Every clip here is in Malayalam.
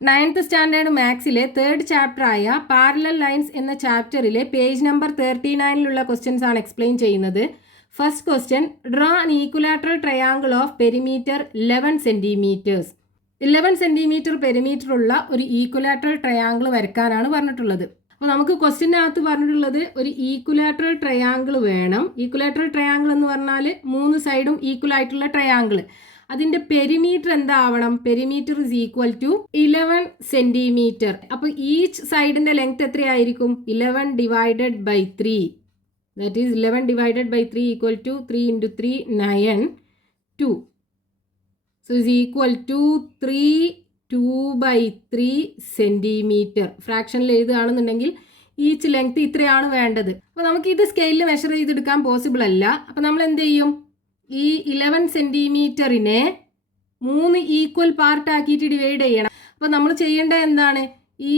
9th സ്റ്റാൻഡേർഡ് മാത്സിലെ 3rd ചാപ്റ്ററായ പാരലൽ ലൈൻസ് എന്ന ചാപ്റ്ററിലെ പേജ് നമ്പർ 39 ക്വസ്റ്റ്യൻസ് ആണ് എക്സ്പ്ലെയിൻ ചെയ്യുന്നത്. First question, draw an equilateral triangle of perimeter 11 centimetres. 11 centimetre perimeter ഉള്ള ഒരു ഈക്വലാറ്ററൽ ട്രയാങ്കിൾ വരയ്ക്കാനാണ് പറഞ്ഞിട്ടുള്ളത്. അപ്പോൾ നമുക്ക് ക്വസ്റ്റ്യനകത്ത് പറഞ്ഞിട്ടുള്ളത് ഒരു ഈക്വലാറ്ററൽ ട്രയാങ്കിൾ വേണം. ഈക്വലാറ്ററൽ ട്രയാങ്കിൾ എന്ന് പറഞ്ഞാൽ 3 സൈഡും ഈക്വൽ ആയിട്ടുള്ള ട്രയാങ്കിൾ. അതിന്റെ പെരിമീറ്റർ എന്താവണം? Perimeter is equal to 11 centimetre. അപ്പോൾ ഈച്ച് സൈഡിന്റെ ലെങ്ത് എത്രയായിരിക്കും? 11 divided by 3. That is 11 divided by 3 equal to 3 into 3 9 2. So is equal to 2/3 centimetre. ഫ്രാക്ഷനിൽ എഴുതുകയാണെന്നുണ്ടെങ്കിൽ ഈച്ച് ലെങ്ത് ഇത്രയാണ് വേണ്ടത്. അപ്പോൾ നമുക്ക് ഇത് സ്കെയിലിൽ മെഷർ ചെയ്തെടുക്കാൻ പോസിബിൾ അല്ല. അപ്പോൾ നമ്മൾ എന്ത് ചെയ്യും? ഈ 11 സെൻറ്റിമീറ്ററിനെ 3 ഈക്വൽ പാർട്ടാക്കിയിട്ട് ഡിവൈഡ് ചെയ്യണം. അപ്പോൾ നമ്മൾ ചെയ്യേണ്ടത് എന്താണ്? ഈ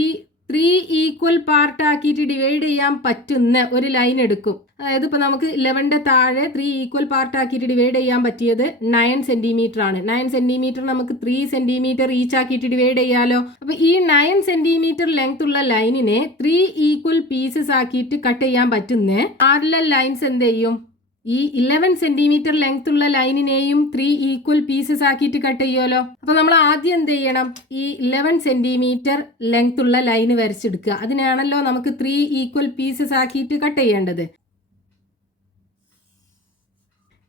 3 ഈക്വൽ പാർട്ടാക്കിയിട്ട് ഡിവൈഡ് ചെയ്യാൻ പറ്റുന്ന ഒരു ലൈൻ എടുക്കും. അതായത് ഇപ്പോൾ നമുക്ക് 11ന്റെ താഴെ 3 ഈക്വൽ പാർട്ടാക്കിയിട്ട് ഡിവൈഡ് ചെയ്യാൻ പറ്റിയത് 9 സെൻറ്റിമീറ്റർ ആണ്. 9 സെൻറ്റിമീറ്റർ നമുക്ക് 3 സെൻറ്റിമീറ്റർ ഈച്ച് ആക്കിയിട്ട് ഡിവൈഡ് ചെയ്യാലോ. അപ്പോൾ ഈ 9 സെൻറ്റിമീറ്റർ ലെങ്ത് ഉള്ള ലൈനിനെ 3 ഈക്വൽ പീസസ് ആക്കിയിട്ട് കട്ട് ചെയ്യാൻ പറ്റുന്ന പാരലൽ ലൈൻസ് എന്ത് ചെയ്യും? ഈ 11 സെന്റിമീറ്റർ ലെങ്ത് ഉള്ള ലൈനിനെയും 3 ഈക്വൽ പീസസ് ആക്കിയിട്ട് കട്ട് ചെയ്യുമല്ലോ. അപ്പോൾ നമ്മൾ ആദ്യം എന്ത് ചെയ്യണം? ഈ 11 സെന്റിമീറ്റർ ലെങ്ത് ഉള്ള ലൈന് വരച്ചെടുക്കുക. അതിനാണല്ലോ നമുക്ക് 3 ഈക്വൽ പീസസ് ആക്കിയിട്ട് കട്ട് ചെയ്യേണ്ടത്.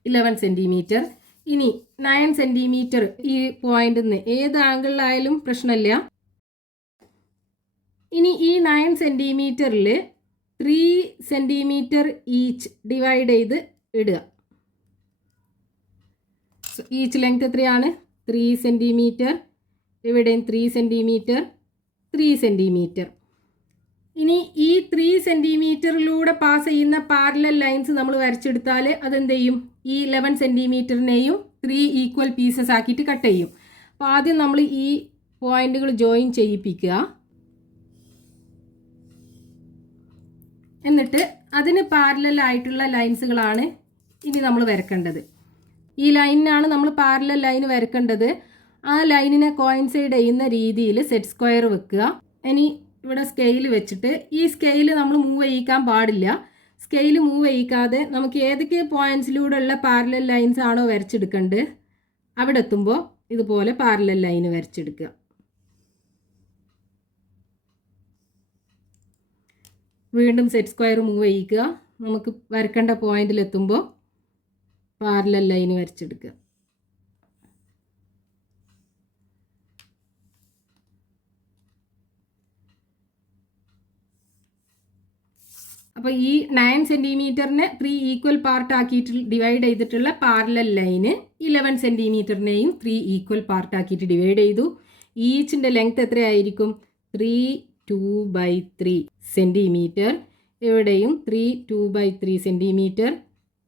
11 സെന്റിമീറ്റർ. ഇനി 9 സെന്റിമീറ്റർ ഈ പോയിന്റിൽ നിന്ന് ഏത് ആംഗിളിലായാലും പ്രശ്നമില്ല. ഇനി ഈ 9 സെന്റിമീറ്ററിൽ 3 സെന്റിമീറ്റർ ഈച്ച് ഡിവൈഡ് ചെയ്ത് ഇടുക. ഈച്ച് ലെങ്ത് എത്രയാണ്? 3 സെൻറ്റിമീറ്റർ. ഇവിടെയും 3 സെൻറ്റിമീറ്റർ, 3 സെൻറ്റിമീറ്റർ. ഇനി ഈ 3 സെൻറ്റിമീറ്ററിലൂടെ പാസ് ചെയ്യുന്ന പാരലൽ ലൈൻസ് നമ്മൾ വരച്ചെടുത്താൽ അതെന്ത് ചെയ്യും? ഈ 11 സെൻറ്റിമീറ്ററിനെയും 3 ഈക്വൽ പീസസ് ആക്കിയിട്ട് കട്ട് ചെയ്യും. അപ്പോൾ ആദ്യം നമ്മൾ ഈ പോയിന്റുകൾ ജോയിൻ ചെയ്യിപ്പിക്കുക. എന്നിട്ട് അതിന് പാരലൽ ആയിട്ടുള്ള ലൈൻസുകളാണ് ഇനി നമ്മൾ വരക്കേണ്ടത്. ഈ ലൈനിനാണ് നമ്മൾ പാരലൽ ലൈൻ വരക്കേണ്ടത്. ആ ലൈനിനെ കോയിൻസൈഡ് ചെയ്യുന്ന രീതിയിൽ സെറ്റ് സ്ക്വയർ വെക്കുക. ഇനി ഇവിടെ സ്കെയിൽ വെച്ചിട്ട് ഈ സ്കെയിൽ നമ്മൾ മൂവ് ചെയ്യിക്കാൻ പാടില്ല. സ്കെയിൽ മൂവ് ചെയ്യിക്കാതെ നമുക്ക് ഏതൊക്കെ പോയിന്റ്സിലൂടെ ഉള്ള പാരലൽ ലൈൻസ് ആണോ വരച്ചെടുക്കേണ്ടത് അവിടെ എത്തുമ്പോൾ ഇതുപോലെ പാരലൽ ലൈൻ വരച്ചെടുക്കുക. വീണ്ടും സെറ്റ് സ്ക്വയർ മൂവ് ചെയ്യിക്കുക. നമുക്ക് വരക്കേണ്ട പോയിന്റിലെത്തുമ്പോൾ പാരലൽ ലൈൻ വരച്ചെടുക്കുക. അപ്പോൾ ഈ 9 സെൻറ്റിമീറ്ററിനെ 3 ഈക്വൽ പാർട്ട് ആക്കിയിട്ട് ഡിവൈഡ് ചെയ്തിട്ടുള്ള പാരലൽ ലൈന് 11 സെൻറ്റിമീറ്ററിനെയും 3 ഈക്വൽ പാർട്ട് ആക്കിയിട്ട് ഡിവൈഡ് ചെയ്തു. ഈച്ചിൻ്റെ ലെങ്ത് എത്രയായിരിക്കും? 2/3 സെൻറ്റിമീറ്റർ. ഇവിടെയും 2/3 സെൻറ്റിമീറ്റർ,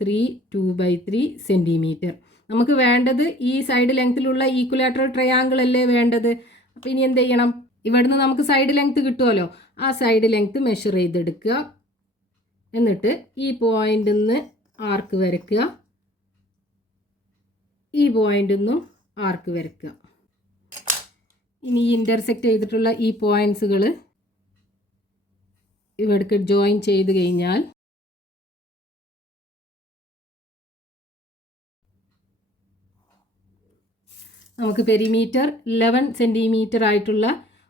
2/3 സെൻറ്റിമീറ്റർ. നമുക്ക് വേണ്ടത് ഈ സൈഡ് ലെങ്ത്തിലുള്ള ഈക്വലാറ്ററൽ ട്രയാങ്കിൾ അല്ലേ വേണ്ടത്. അപ്പോൾ ഇനി എന്ത് ചെയ്യണം? ഇവിടുന്ന് നമുക്ക് സൈഡ് ലെങ്ത്ത് കിട്ടുമല്ലോ. ആ സൈഡ് ലെങ്ത്ത് മെഷർ ചെയ്തെടുക്കുക. എന്നിട്ട് ഈ പോയിന്റിൽ നിന്ന് ആർക്ക് വരയ്ക്കുക. ഈ പോയിന്റിൽ നിന്നും ആർക്ക് വരയ്ക്കുക. ഇനി ഈ ഇൻ്റർസെക്റ്റ് ചെയ്തിട്ടുള്ള ഈ പോയിന്റ്സുകൾ ഇവിടേക്ക് ജോയിൻ ചെയ്ത് കഴിഞ്ഞാൽ നമുക്ക് പെരിമീറ്റർ 11 സെൻറ്റിമീറ്റർ ആയിട്ടുള്ള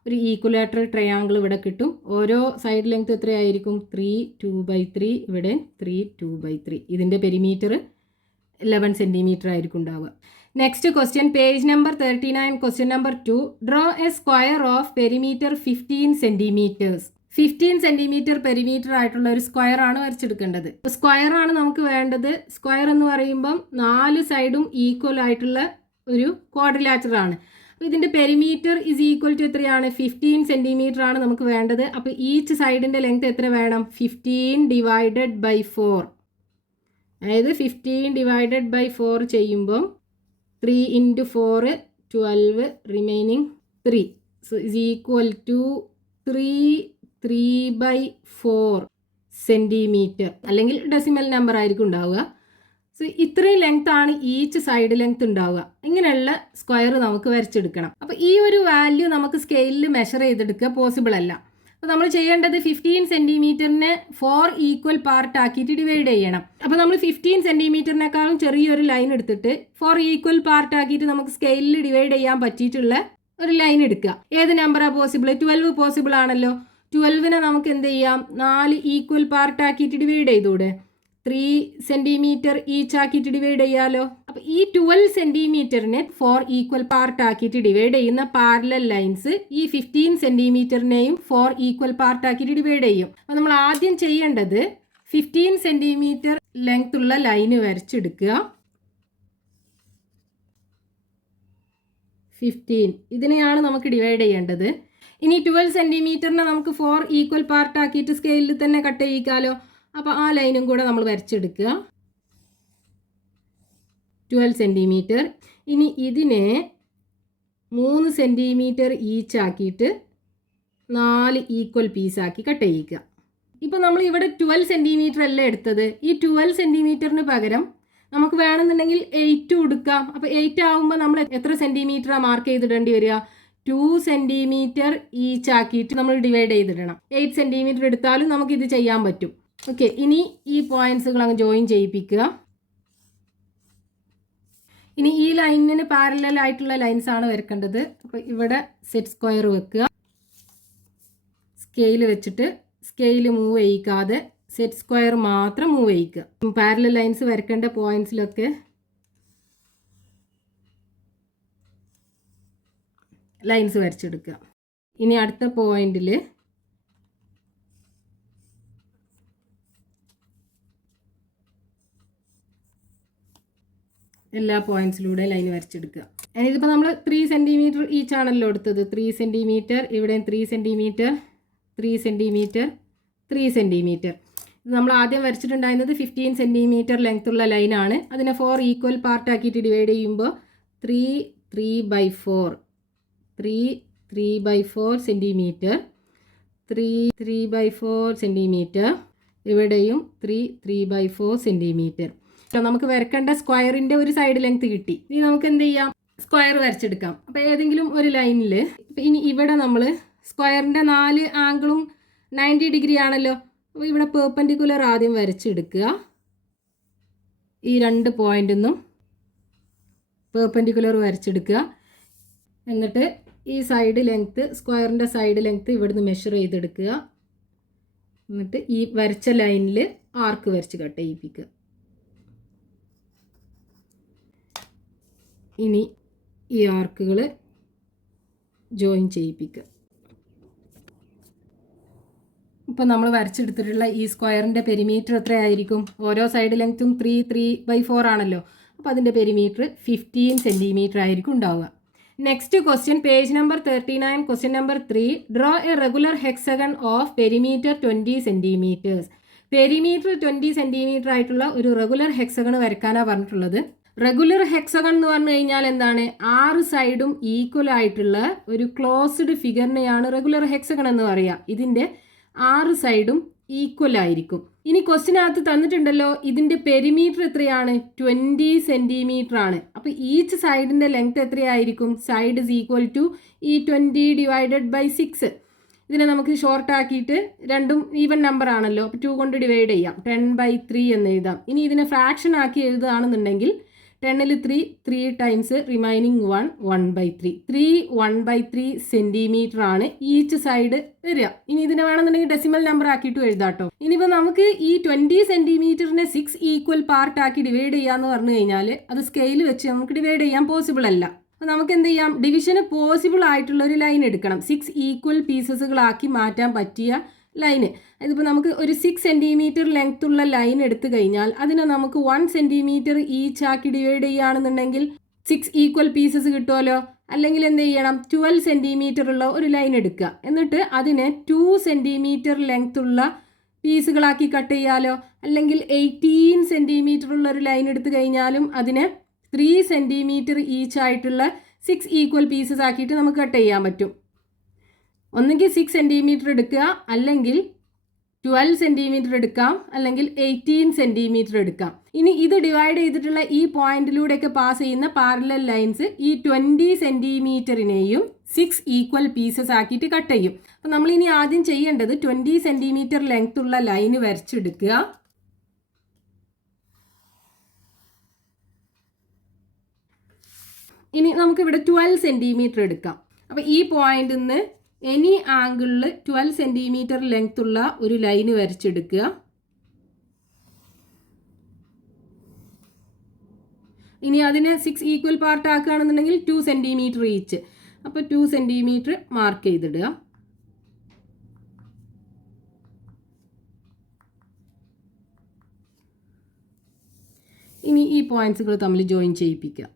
ഒരു ഈക്വലാറ്ററൽ ട്രയാങ്കിൾ ഇവിടെ കിട്ടും. ഓരോ സൈഡ് ലെങ്ത് എത്രയായിരിക്കും? 3 2/3. ഇവിടെ 3 2/3. ഇതിൻ്റെ പെരിമീറ്റർ 11 സെൻറ്റിമീറ്റർ ആയിരിക്കും ഉണ്ടാവുക. Next question, page number 39, question number 2. Draw A square of perimeter 15 centimetres. 15 centimetre perimeter ആയിട്ടുള്ള ഒരു സ്ക്വയർ ആണ് വരച്ചെടുക്കേണ്ടത്. സ്ക്വയർ ആണ് നമുക്ക് വേണ്ടത്. സ്ക്വയർ എന്ന് പറയുമ്പം 4 സൈഡും ഈക്വൽ ആയിട്ടുള്ള ഒരു ക്വാഡ്രിലാറ്റർ ആണ്. അപ്പോൾ ഇതിൻ്റെ പെരിമീറ്റർ ഇസ് ഈക്വൽ ടു എത്രയാണ്? 15 സെൻറ്റിമീറ്റർ ആണ് നമുക്ക് വേണ്ടത്. അപ്പോൾ ഈച്ച് സൈഡിൻ്റെ ലെങ്ത് എത്ര വേണം? 15 ഡിവൈഡഡ് ബൈ 4. അതായത് 15 ഡിവൈഡഡ് ബൈ 4 ചെയ്യുമ്പം 3 into 4 12 remaining 3. So is equal to 3/4 centimetre. അല്ലെങ്കിൽ ഡെസിമൽ നമ്പർ ആയിരിക്കും ഉണ്ടാവുക. സോ ഇത്രയും ലെങ്ത് ആണ് ഈച്ച് സൈഡ് ലെങ്ത് ഉണ്ടാവുക. ഇങ്ങനെയുള്ള സ്ക്വയർ നമുക്ക് വരച്ചെടുക്കണം. അപ്പോൾ ഈ ഒരു വാല്യൂ നമുക്ക് സ്കെയിലിൽ മെഷർ ചെയ്തെടുക്കുക പോസിബിൾ അല്ല. അപ്പോൾ നമ്മൾ ചെയ്യേണ്ടത് 15 സെൻറ്റിമീറ്ററിനെ 4 ഈക്വൽ പാർട്ട് ആക്കിയിട്ട് ഡിവൈഡ് ചെയ്യണം. അപ്പോൾ നമ്മൾ 15 സെൻറ്റിമീറ്ററിനേക്കാളും ചെറിയൊരു ലൈൻ എടുത്തിട്ട് 4 ഈക്വൽ പാർട്ട് ആക്കിയിട്ട് നമുക്ക് സ്കെയിലിൽ ഡിവൈഡ് ചെയ്യാൻ പറ്റിയിട്ടുള്ള ഒരു ലൈൻ എടുക്കുക. ഏത് നമ്പറാണ് പോസിബിൾ? 12 പോസിബിൾ ആണല്ലോ. 12നെ നമുക്ക് എന്ത് ചെയ്യാം? 4 ഈക്വൽ പാർട്ട് ആക്കിയിട്ട് ഡിവൈഡ് ചെയ്തൂടെ? 3 സെൻറ്റിമീറ്റർ ഈച്ച് ആക്കിയിട്ട് ഡിവൈഡ് ചെയ്യാമല്ലോ. അപ്പോൾ ഈ 12 സെൻറ്റിമീറ്ററിനെ 4 ഈക്വൽ പാർട്ട് ആക്കിയിട്ട് ഡിവൈഡ് ചെയ്യുന്ന പാരലൽ ലൈൻസ് ഈ 15 സെൻറ്റിമീറ്ററിനെയും 4 ഈക്വൽ പാർട്ട് ആക്കിയിട്ട് ഡിവൈഡ് ചെയ്യും. അപ്പോൾ നമ്മൾ ആദ്യം ചെയ്യേണ്ടത് 15 സെൻറ്റിമീറ്റർ ലെങ്ത് ഉള്ള ലൈന് വരച്ചെടുക്കുക. 15 ഇതിനെയാണ് നമുക്ക് ഡിവൈഡ് ചെയ്യേണ്ടത്. ഇനി 12 സെൻറ്റിമീറ്ററിനെ നമുക്ക് 4 ഈക്വൽ പാർട്ട് ആക്കിയിട്ട് സ്കെയിലിൽ തന്നെ കട്ട് ചെയ്യിക്കാമല്ലോ. അപ്പോൾ ആ ലൈനും കൂടെ നമ്മൾ വരച്ചെടുക്കുക. 12 സെൻറ്റിമീറ്റർ. ഇനി ഇതിനെ 3 സെൻറ്റിമീറ്റർ ഈച്ച് ആക്കിയിട്ട് 4 ഈക്വൽ പീസാക്കി കട്ട് ചെയ്യിക്കുക. ഇപ്പോൾ നമ്മൾ ഇവിടെ 12 സെൻറ്റിമീറ്റർ അല്ല എടുത്തത്. ഈ 12 സെൻറ്റിമീറ്ററിന് പകരം നമുക്ക് വേണമെന്നുണ്ടെങ്കിൽ 8 കൊടുക്കാം. അപ്പോൾ 8 ആകുമ്പോൾ നമ്മൾ എത്ര സെൻറ്റിമീറ്ററാണ് മാർക്ക് ചെയ്തിടേണ്ടി വരിക? 2 സെൻറ്റിമീറ്റർ ഈച്ച് ആക്കിയിട്ട് നമ്മൾ ഡിവൈഡ് ചെയ്തിടണം. 8 സെൻറ്റിമീറ്റർ എടുത്താലും നമുക്കിത് ചെയ്യാൻ പറ്റും. ഓക്കെ, ഇനി ഈ പോയിന്റ്സുകൾ അങ്ങ് ജോയിൻ ചെയ്യിപ്പിക്കുക. ഇനി ഈ ലൈനിന് പാരലൽ ആയിട്ടുള്ള ലൈൻസ് ആണ് വരക്കേണ്ടത്. അപ്പോൾ ഇവിടെ സെറ്റ് സ്ക്വയർ വെക്കുക. സ്കെയിൽ വെച്ചിട്ട് സ്കെയിൽ മൂവ് ചെയ്യിക്കാതെ സെറ്റ് സ്ക്വയർ മാത്രം മൂവ് ചെയ്യിക്കുക. പാരലൽ ലൈൻസ് വരക്കേണ്ട പോയിന്റ്സിലൊക്കെ ലൈൻസ് വരച്ചെടുക്കുക. ഇനി അടുത്ത പോയിന്റിൽ എല്ലാ പോയിന്റ്സിലൂടെ ലൈൻ വരച്ചെടുക്കുക. ഇതിപ്പോൾ നമ്മൾ 3 സെൻറ്റിമീറ്റർ ഈച്ച് ആണല്ലോ എടുത്തത്. 3 സെൻറ്റിമീറ്റർ, ഇവിടെ 3 സെൻറ്റിമീറ്റർ, 3 സെൻറ്റിമീറ്റർ, 3 സെൻറ്റിമീറ്റർ. ഇത് നമ്മൾ ആദ്യം വരച്ചിട്ടുണ്ടായിരുന്നത് 15 സെൻറ്റിമീറ്റർ ലെങ്ത് ഉള്ള ലൈനാണ്. അതിനെ 4 ഈക്വൽ പാർട്ട് ആക്കിയിട്ട് ഡിവൈഡ് ചെയ്യുമ്പോൾ 3/4 3/4 സെൻറ്റിമീറ്റർ, 3/4 സെൻറ്റിമീറ്റർ, ഇവിടെയും 3/4 സെൻറ്റിമീറ്റർ. നമുക്ക് വരക്കേണ്ട സ്ക്വയറിൻ്റെ ഒരു സൈഡ് ലെങ്ത് കിട്ടി. ഇനി നമുക്ക് എന്ത് ചെയ്യാം? സ്ക്വയർ വരച്ചെടുക്കാം. അപ്പോൾ ഏതെങ്കിലും ഒരു ലൈനിൽ ഇനി ഇവിടെ നമ്മൾ സ്ക്വയറിൻ്റെ 4 ആംഗിളും 90 ഡിഗ്രി ആണല്ലോ. അപ്പോൾ ഇവിടെ പെർപെൻഡിക്കുലർ ആദ്യം വരച്ചെടുക്കുക. ഈ 2 പോയിന്റിൽ നിന്നും പെർപെൻഡിക്കുലർ വരച്ചെടുക്കുക. എന്നിട്ട് ഈ സൈഡ് ലെങ്ത്ത്, സ്ക്വയറിൻ്റെ സൈഡ് ലെങ്ത്ത് ഇവിടുന്ന് മെഷർ ചെയ്തെടുക്കുക. എന്നിട്ട് ഈ വരച്ച ലൈനിൽ ആർക്ക് വരച്ച് കട്ട് ചെയ്യിപ്പിക്കുക. ഇനി ഈ ആർക്കുകൾ ജോയിൻ ചെയ്യിപ്പിക്കുക. ഇപ്പോൾ നമ്മൾ വരച്ചെടുത്തിട്ടുള്ള ഈ സ്ക്വയറിൻ്റെ പെരിമീറ്റർ എത്രയായിരിക്കും? ഓരോ സൈഡ് ലെങ്ത്തും 3/4 ആണല്ലോ. അപ്പോൾ അതിൻ്റെ പെരിമീറ്റർ 15 സെൻറ്റിമീറ്റർ ആയിരിക്കും ഉണ്ടാവുക. Next question, page number 39, question number 3. Draw A regular hexagon of perimeter 20 centimetres. Perimeter 20 centimetre ആയിട്ടുള്ള ഒരു റെഗുലർ ഹെക്സഗൺ വരയ്ക്കാനാണ് പറഞ്ഞിട്ടുള്ളത്. റെഗുലർ ഹെക്സഗൺ എന്ന് പറഞ്ഞു കഴിഞ്ഞാൽ എന്താണ്? 6 സൈഡും ഈക്വൽ ആയിട്ടുള്ള ഒരു ക്ലോസ്ഡ് ഫിഗറിനെയാണ് റെഗുലർ ഹെക്സഗൺ എന്ന് പറയുക. ഇതിൻ്റെ 6 സൈഡും ഈക്വൽ ആയിരിക്കും. ഇനി ക്വസ്റ്റിനകത്ത് തന്നിട്ടുണ്ടല്ലോ, ഇതിൻ്റെ പെരിമീറ്റർ എത്രയാണ്? 20 സെൻറ്റിമീറ്റർ ആണ്. അപ്പോൾ ഈച്ച് സൈഡിൻ്റെ ലെങ്ത് എത്രയായിരിക്കും? സൈഡ് ഇസ് ഈക്വൽ ടു ഈ 20 ഡിവൈഡഡ് ബൈ 6. ഇതിനെ നമുക്ക് ഷോർട്ട് ആക്കിയിട്ട് രണ്ടും ഈവൻ നമ്പർ ആണല്ലോ, അപ്പോൾ 2 കൊണ്ട് ഡിവൈഡ് ചെയ്യാം. 10/3 എന്ന് എഴുതാം. ഇനി ഇതിനെ ഫ്രാക്ഷൻ ആക്കി എഴുതുകയാണെന്നുണ്ടെങ്കിൽ 10ൽ 3 ടൈംസ് റിമൈനിങ് 1/3. 1/3 സെൻറ്റിമീറ്റർ ആണ് ഈച്ച് സൈഡ് വരിക. ഇനി ഇതിനെ വേണമെന്നുണ്ടെങ്കിൽ ഡെസിമൽ നമ്പർ ആക്കിയിട്ട് എഴുതാട്ടോ. ഇനിയിപ്പോൾ നമുക്ക് ഈ 20 സെൻറ്റിമീറ്ററിനെ 6 ഈക്വൽ പാർട്ട് ആക്കി ഡിവൈഡ് ചെയ്യാന്ന് പറഞ്ഞു കഴിഞ്ഞാൽ അത് സ്കെയിൽ വെച്ച് നമുക്ക് ഡിവൈഡ് ചെയ്യാൻ പോസിബിൾ അല്ല. അപ്പോൾ നമുക്ക് എന്ത് ചെയ്യാം? ഡിവിഷന് പോസിബിൾ ആയിട്ടുള്ള ഒരു ലൈൻ എടുക്കണം. 6 ഈക്വൽ പീസസുകളാക്കി മാറ്റാൻ പറ്റിയ ലൈന്. ഇതിപ്പോൾ നമുക്ക് ഒരു 6 സെൻറ്റിമീറ്റർ ലെങ്ത് ഉള്ള ലൈൻ എടുത്തു കഴിഞ്ഞാൽ അതിനെ നമുക്ക് 1 സെൻറ്റിമീറ്റർ ഈച്ച് ആക്കി ഡിവൈഡ് ചെയ്യുകയാണെന്നുണ്ടെങ്കിൽ 6 ഈക്വൽ പീസസ് കിട്ടുമല്ലോ. അല്ലെങ്കിൽ എന്ത് ചെയ്യണം? 12 സെൻറ്റിമീറ്റർ ഉള്ള ഒരു ലൈൻ എടുക്കുക. എന്നിട്ട് അതിനെ 2 സെൻറ്റിമീറ്റർ ലെങ്ത് ഉള്ള പീസുകളാക്കി കട്ട് ചെയ്യാമല്ലോ. അല്ലെങ്കിൽ 18 സെൻറ്റിമീറ്റർ ഉള്ള ഒരു ലൈൻ എടുത്തു കഴിഞ്ഞാലും അതിനെ 3 സെൻറ്റിമീറ്റർ ഈച്ച് ആയിട്ടുള്ള 6 ഈക്വൽ പീസസ് ആക്കിയിട്ട് നമുക്ക് കട്ട് ചെയ്യാൻ പറ്റും. ഒന്നുകിൽ 6 സെൻറ്റിമീറ്റർ എടുക്കുക, അല്ലെങ്കിൽ 12 സെൻറ്റിമീറ്റർ എടുക്കാം, അല്ലെങ്കിൽ 18 സെൻറ്റിമീറ്റർ എടുക്കാം. ഇനി ഇത് ഡിവൈഡ് ചെയ്തിട്ടുള്ള ഈ പോയിന്റിലൂടെയൊക്കെ പാസ് ചെയ്യുന്ന പാരലൽ ലൈൻസ് ഈ 20 സെൻറ്റിമീറ്ററിനെയും 6 ഈക്വൽ പീസസ് ആക്കിയിട്ട് കട്ട് ചെയ്യും. അപ്പം നമ്മൾ ഇനി ആദ്യം ചെയ്യേണ്ടത് 20 സെൻറ്റിമീറ്റർ ലെങ്ത് ഉള്ള ലൈന് വരച്ചെടുക്കുക. ഇനി നമുക്കിവിടെ 12 സെൻറ്റിമീറ്റർ എടുക്കാം. അപ്പോൾ ഈ പോയിന്റിൽ നിന്ന് എനി ആംഗിളിൽ 12 സെൻറ്റിമീറ്റർ ലെങ്ത് ഉള്ള ഒരു ലൈന് വരച്ചെടുക്കുക. ഇനി അതിനെ 6 ഈക്വൽ പാർട്ട് ആക്കുകയാണെന്നുണ്ടെങ്കിൽ 2 സെൻറ്റിമീറ്റർ ഈച്ച്. അപ്പോൾ 2 സെൻറ്റിമീറ്റർ മാർക്ക് ചെയ്തിടുക. ഇനി ഈ പോയിന്റ്സുകൾ തമ്മിൽ ജോയിൻ ചെയ്യിപ്പിക്കുക.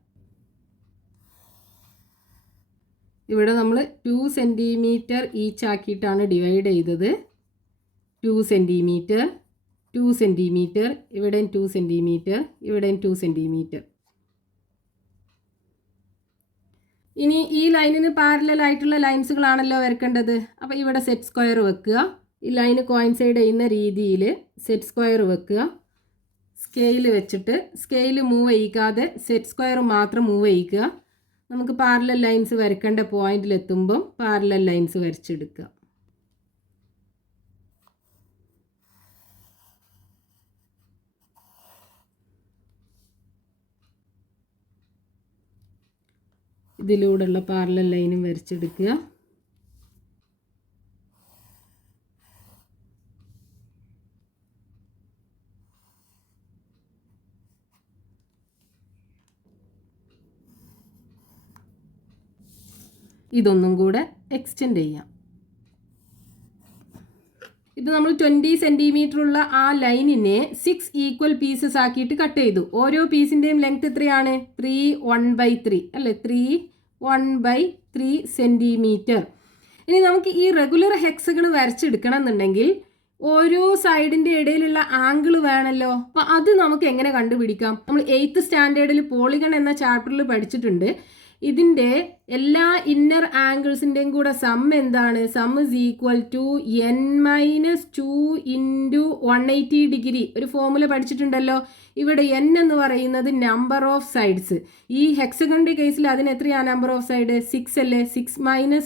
ഇവിടെ നമ്മൾ 2 സെൻറ്റിമീറ്റർ ഈച്ച് ആക്കിയിട്ടാണ് ഡിവൈഡ് ചെയ്തത്. 2 സെൻറ്റിമീറ്റർ, 2 സെൻറ്റിമീറ്റർ, ഇവിടെയും 2 സെൻറ്റിമീറ്റർ, ഇവിടെയും 2 സെൻറ്റിമീറ്റർ. ഇനി ഈ ലൈനിന് പാരലൽ ആയിട്ടുള്ള ലൈൻസുകളാണല്ലോ വരക്കേണ്ടത്. അപ്പോൾ ഇവിടെ സെറ്റ് സ്ക്വയർ വെക്കുക. ഈ ലൈന് കോയിൻസൈഡ് ചെയ്യുന്ന രീതിയിൽ സെറ്റ് സ്ക്വയർ വെക്കുക. സ്കെയിൽ വെച്ചിട്ട് സ്കെയിൽ മൂവ് ചെയ്യിക്കാതെ സെറ്റ് സ്ക്വയർ മാത്രം മൂവ് ചെയ്യിക്കുക. നമുക്ക് പാരലൽ ലൈൻസ് വരക്കേണ്ട പോയിന്റിലെത്തുമ്പം പാരലൽ ലൈൻസ് വരച്ചെടുക്കുക. ഇതിലൂടെയുള്ള പാരലൽ ലൈനും വരച്ചെടുക്കുക. ഇതൊന്നും കൂടെ എക്സ്റ്റെൻഡ് ചെയ്യാം. ഇപ്പോൾ നമ്മൾ 20 സെൻറ്റിമീറ്റർ ഉള്ള ആ ലൈനിനെ 6 ഈക്വൽ പീസസ് ആക്കിയിട്ട് കട്ട് ചെയ്തു. ഓരോ പീസിൻ്റെയും ലെങ്ത് എത്രയാണ്? 3 1/3 അല്ലേ? 3 1/3 സെൻറ്റിമീറ്റർ. ഇനി നമുക്ക് ഈ റെഗുലർ ഹെക്സഗൺ വരച്ചെടുക്കണം എന്നുണ്ടെങ്കിൽ ഓരോ സൈഡിൻ്റെ ഇടയിലുള്ള ആംഗിൾ വേണമല്ലോ. അപ്പോൾ അത് നമുക്ക് എങ്ങനെ കണ്ടുപിടിക്കാം? നമ്മൾ 8th സ്റ്റാൻഡേർഡിൽ പോളിഗൺ എന്ന ചാപ്റ്ററിൽ പഠിച്ചിട്ടുണ്ട്. ഇതിൻ്റെ എല്ലാ ഇന്നർ ആംഗിൾസിൻ്റെയും കൂടെ സം എന്താണ്? Sum is equal to n-2 into 180 degree. ഒരു ഫോമുല പഠിച്ചിട്ടുണ്ടല്ലോ. ഇവിടെ n എന്ന് പറയുന്നത് നമ്പർ ഓഫ് സൈഡ്സ്. ഈ ഹെക്സഗണിൻ്റെ കേസിൽ അതിന് എത്രയാണ് നമ്പർ ഓഫ് സൈഡ്? 6 അല്ലേ? 6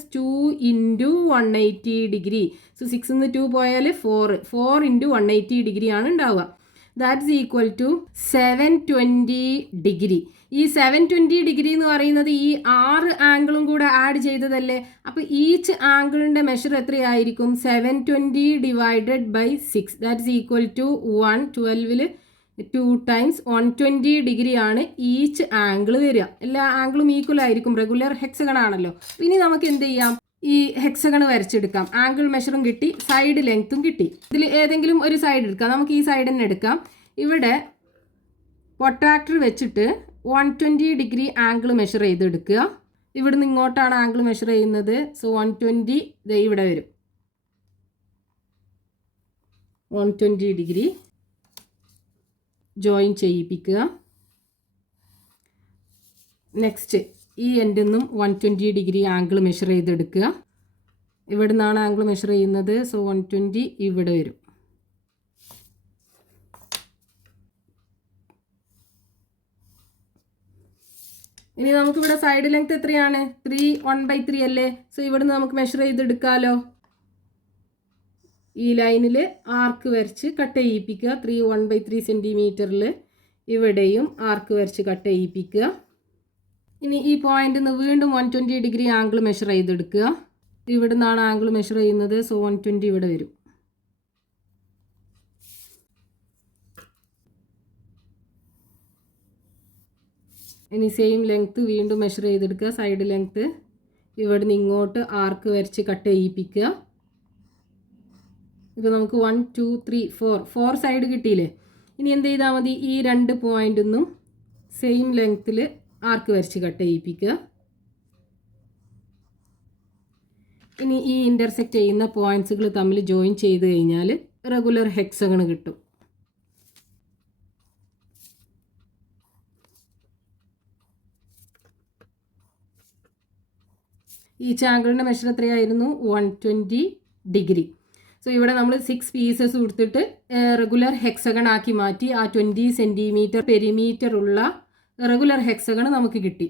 - 2 ഇൻറ്റു 180 ഡിഗ്രി. സോ 6 നിന്ന് 2 പോയാൽ 4 ഇൻറ്റു 180 ഡിഗ്രിയാണ് ഉണ്ടാവുക. That's equal to 720 degree. ഈ 720 ഡിഗ്രി എന്ന് പറയുന്നത് ഈ 6 ആംഗിളും കൂടെ ആഡ് ചെയ്തതല്ലേ. അപ്പോൾ ഈച്ച് ആംഗിളിൻ്റെ മെഷർ എത്രയായിരിക്കും? 720 divided by 6. That's equal to 112 2 times 120 ഡിഗ്രിയാണ് ഈച്ച് ആംഗിൾ വരിക. എല്ലാ ആംഗിളും ഈക്വൽ ആയിരിക്കും. റെഗുലർ ഹെക്സഗൺ ആണല്ലോ. ഇനി നമുക്ക് എന്ത് ചെയ്യാം? ഈ ഹെക്സഗൺ വരച്ചെടുക്കാം. ആംഗിൾ മെഷറും കിട്ടി, സൈഡ് ലെങ്ത്തും കിട്ടി. ഇതിൽ ഏതെങ്കിലും ഒരു സൈഡ് എടുക്കാം. നമുക്ക് ഈ സൈഡ് തന്നെ എടുക്കാം. ഇവിടെ പ്രൊട്രാക്ടർ വെച്ചിട്ട് 120 ഡിഗ്രി ആംഗിൾ മെഷർ ചെയ്തെടുക്കുക. ഇവിടുന്ന് ഇങ്ങോട്ടാണ് ആംഗിൾ മെഷർ ചെയ്യുന്നത്. സോ 120 ഇവിടെ വരും. 120 ഡിഗ്രി ജോയിൻ ചെയ്യിപ്പിക്കുക. നെക്സ്റ്റ് ഈ എൻഡിൽ നിന്നും 120 ഡിഗ്രി ആംഗിൾ മെഷർ ചെയ്തെടുക്കുക. ഇവിടെ നിന്നാണ് ആംഗിൾ മെഷർ ചെയ്യുന്നത്. സോ 120 ഇവിടെ വരും. ഇനി നമുക്കിവിടെ സൈഡ് ലെങ്ത് എത്രയാണ്? 3 1/3 അല്ലേ? സോ ഇവിടുന്ന് നമുക്ക് മെഷർ ചെയ്തെടുക്കാമല്ലോ. ഈ ലൈനിൽ ആർക്ക് വരച്ച് കട്ട് ചെയ്യിപ്പിക്കുക. 3 1/3 സെൻറ്റിമീറ്ററിൽ ഇവിടെയും ആർക്ക് വരച്ച് കട്ട് ചെയ്യിപ്പിക്കുക. ഇനി ഈ പോയിന്റിൽ നിന്ന് വീണ്ടും 120 ഡിഗ്രി ആംഗിൾ മെഷർ ചെയ്തെടുക്കുക. ഇവിടെ നിന്നാണ് ആംഗിൾ മെഷർ ചെയ്യുന്നത്. സോ 120 ഇവിടെ വരും. ഇനി സെയിം ലെങ്ത്ത് വീണ്ടും മെഷർ ചെയ്തെടുക്കുക. സൈഡ് ലെങ്ത്ത് ഇവിടെ നിന്ന് ഇങ്ങോട്ട് ആർക്ക് വരച്ച് കട്ട് ചെയ്യിപ്പിക്കുക. ഇപ്പോൾ നമുക്ക് 1 2 3 4 സൈഡ് കിട്ടിയില്ലേ. ഇനി എന്ത് ചെയ്താൽ മതി? ഈ 2 പോയിന്റിൽ നിന്നും സെയിം ലെങ്ത്തിൽ ആർക്ക് വരച്ച് കട്ട് ചെയ്യിപ്പിക്കുക. ഇനി ഈ ഇൻ്റർസെക്റ്റ് ചെയ്യുന്ന പോയിന്റ്സുകൾ തമ്മിൽ ജോയിൻ ചെയ്ത് കഴിഞ്ഞാൽ റെഗുലർ ഹെക്സഗൺ കിട്ടും. ഈ ആംഗിളിൻ്റെ മെഷർ എത്രയായിരുന്നു? 120 ഡിഗ്രി. സോ ഇവിടെ നമ്മൾ 6 പീസസ് കൊടുത്തിട്ട് റെഗുലർ ഹെക്സഗൺ ആക്കി മാറ്റി. ആ 20 സെൻറ്റിമീറ്റർ പെരിമീറ്റർ ഉള്ള റെഗുലർ ഹെക്സഗൺ നമുക്ക് കിട്ടി.